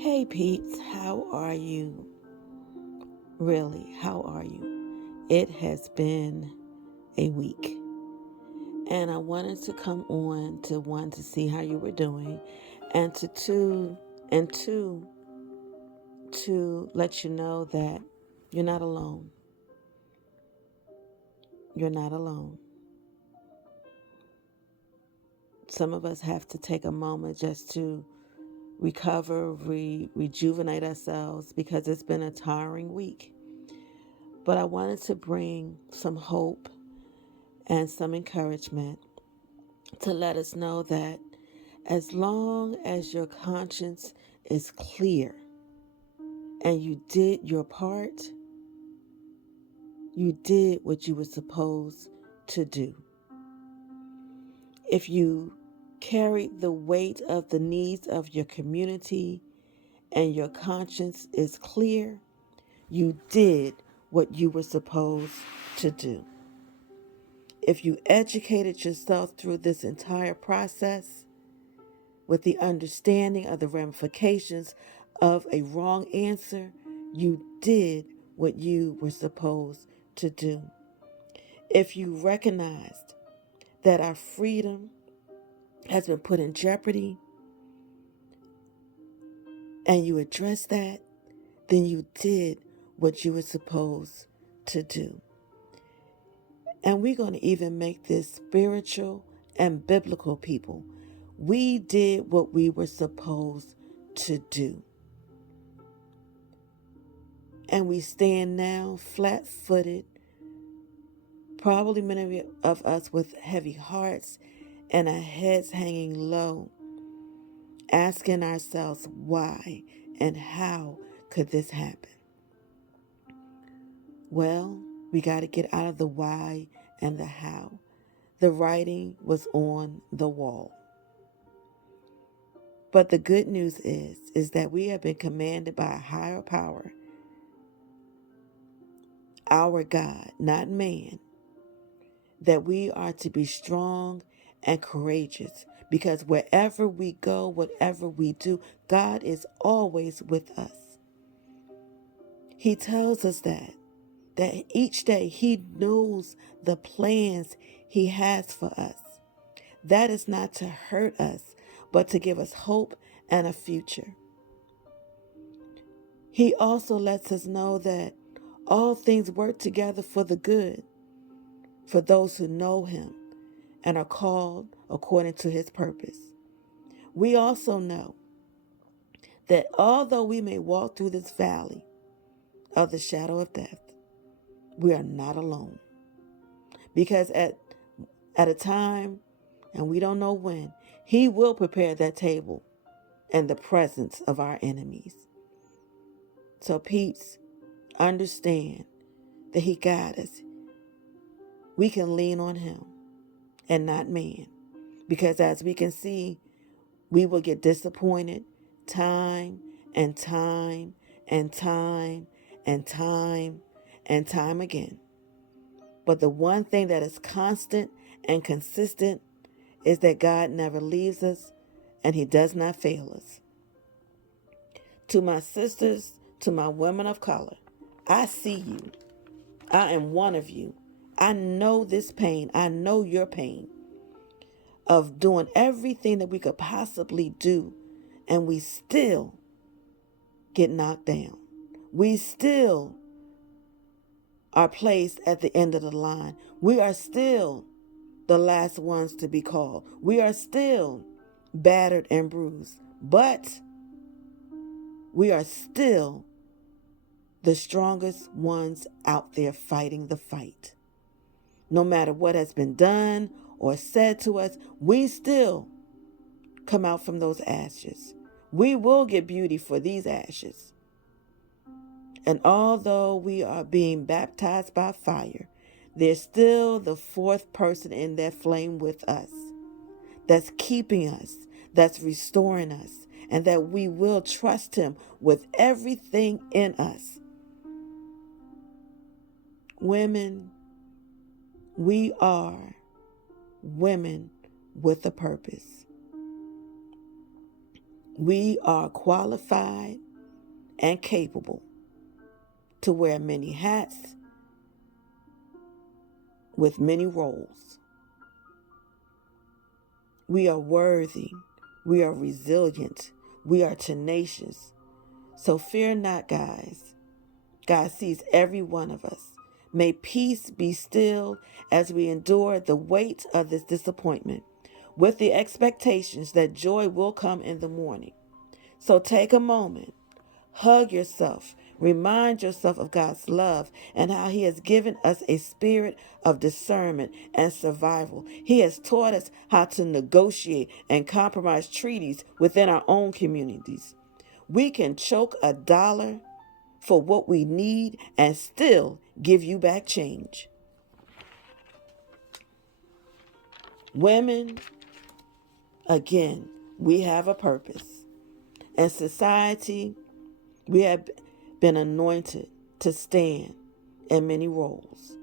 Hey Peeps, how are you? Really, how are you? It has been a week, and I wanted to come on to one to see how you were doing, and two to let you know that you're not alone. You're not alone. Some of us have to take a moment just to recover, rejuvenate ourselves because it's been a tiring week. But I wanted to bring some hope and some encouragement to let us know that as long as your conscience is clear and you did your part, you did what you were supposed to do. If you carried the weight of the needs of your community and your conscience is clear, you did what you were supposed to do. If you educated yourself through this entire process with the understanding of the ramifications of a wrong answer, you did what you were supposed to do. If you recognized that our freedom has been put in jeopardy and you addressed that, then you did what you were supposed to do. And we're going to even make this spiritual and biblical, people. We did what we were supposed to do. And we stand now flat-footed, probably many of us with heavy hearts and our heads hanging low, asking ourselves why and how could this happen? Well, we got to get out of the why and the how. The writing was on the wall. But the good news is that we have been commanded by a higher power, our God, not man, that we are to be strong and courageous, because wherever we go, whatever we do, God is always with us. He tells us that each day He knows the plans He has for us. That is not to hurt us, but to give us hope and a future. He also lets us know that all things work together for the good, for those who know Him and are called according to His purpose. We also know that although we may walk through this valley of the shadow of death, we are not alone. Because at a time, and we don't know when, He will prepare that table in the presence of our enemies. So peeps, understand that He got us. We can lean on Him and not man. Because as we can see, we will get disappointed time and time and time and time and time again. But the one thing that is constant and consistent is that God never leaves us and He does not fail us. To my sisters, to my women of color, I see you. I am one of you. I know this pain. I know your pain of doing everything that we could possibly do, and we still get knocked down. We still are placed at the end of the line. We are still the last ones to be called. We are still battered and bruised, but we are still the strongest ones out there fighting the fight. No matter what has been done or said to us, we still come out from those ashes. We will get beauty for these ashes. And although we are being baptized by fire, there's still the fourth person in that flame with us that's keeping us, that's restoring us, and that we will trust Him with everything in us. Women, we are women with a purpose. We are qualified and capable to wear many hats with many roles. We are worthy. We are resilient. We are tenacious. So fear not, guys. God sees every one of us. May peace be still as we endure the weight of this disappointment with the expectations that joy will come in the morning. So take a moment, hug yourself, remind yourself of God's love and how He has given us a spirit of discernment and survival. He has taught us how to negotiate and compromise treaties within our own communities. We can choke a dollar for what we need and still give you back change. Women, again, we have a purpose. In society, we have been anointed to stand in many roles.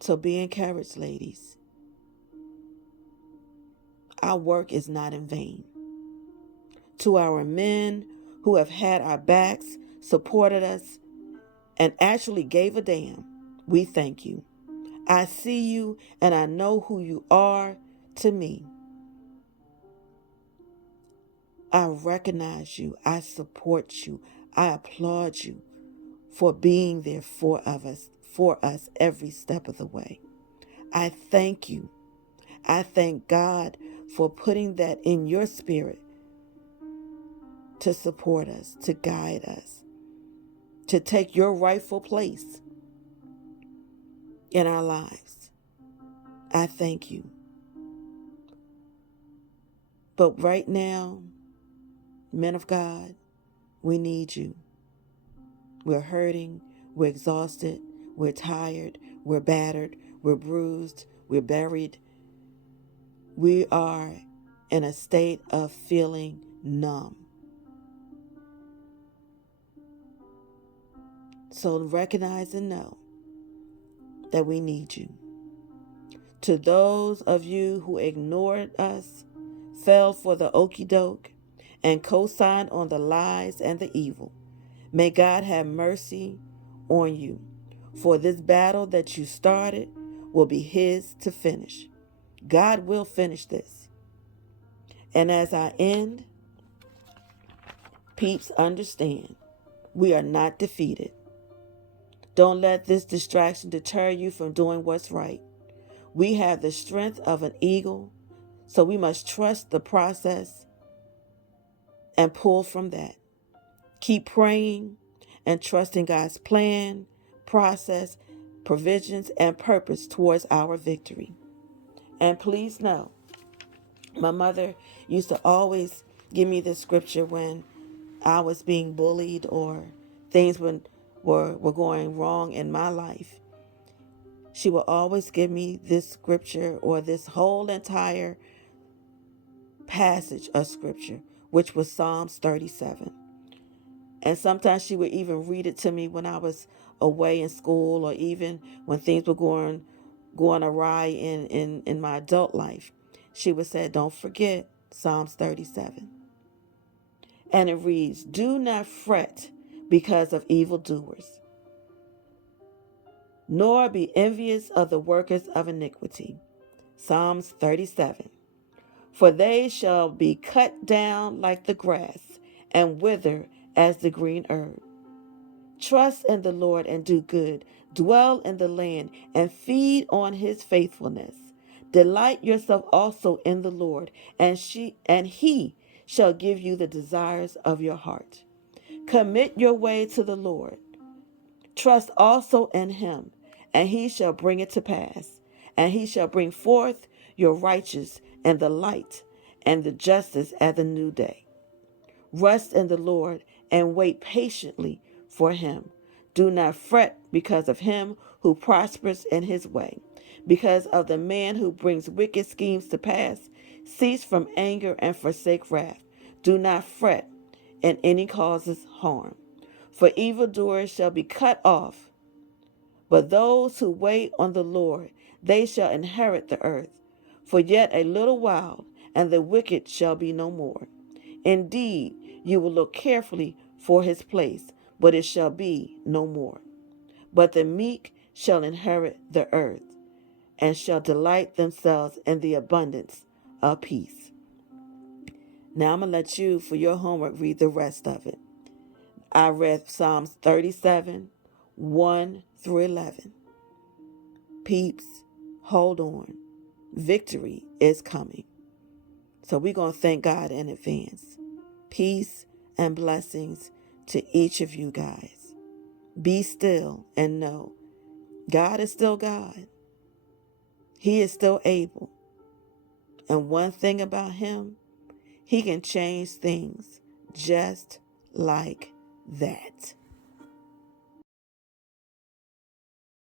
So be encouraged, ladies. Our work is not in vain. To our men who have had our backs, supported us, and actually gave a damn, we thank you. I see you and I know who you are to me. I recognize you. I support you. I applaud you for being there for us every step of the way. I thank you. I thank God for putting that in your spirit to support us, to guide us, to take your rightful place in our lives. I thank you. But right now, men of God, we need you. We're hurting, we're exhausted, we're tired, we're battered, we're bruised, we're buried. We are in a state of feeling numb. So recognize and know that we need you. To those of you who ignored us, fell for the okey doke, and co-signed on the lies and the evil, may God have mercy on you. For this battle that you started will be His to finish. God will finish this. And as I end, peeps, understand, we are not defeated. Don't let this distraction deter you from doing what's right. We have the strength of an eagle, so we must trust the process and pull from that. Keep praying and trusting God's plan, process, provisions, and purpose towards our victory. And please know, my mother used to always give me this scripture when I was being bullied or things were going wrong in my life. She will always give me this scripture or this whole entire passage of scripture, which was Psalms 37. And sometimes she would even read it to me when I was away in school, or even when things were going awry in my adult life. She would say, don't forget Psalms 37. And it reads, do not fret because of evildoers, nor be envious of the workers of iniquity. Psalms 37. For they shall be cut down like the grass and wither as the green herb. Trust in the Lord and do good. Dwell in the land and feed on His faithfulness. Delight yourself also in the Lord, and He shall give you the desires of your heart. Commit your way to the Lord. Trust also in Him, and He shall bring it to pass. And He shall bring forth your righteousness and the light and the justice at the new day. Rest in the Lord and wait patiently for Him. Do not fret because of him who prospers in his way, because of the man who brings wicked schemes to pass. Cease from anger and forsake wrath. Do not fret in any causes harm, for evildoers shall be cut off. But those who wait on the Lord, they shall inherit the earth. For yet a little while, and the wicked shall be no more. Indeed, you will look carefully for his place, but it shall be no more. But the meek shall inherit the earth, and shall delight themselves in the abundance of peace. Now I'm going to let you, for your homework, read the rest of it. I read Psalms 37, 1 through 11. Peeps, hold on. Victory is coming. So we're going to thank God in advance. Peace and blessings to each of you guys. Be still and know God is still God. He is still able. And one thing about him, he can change things just like that.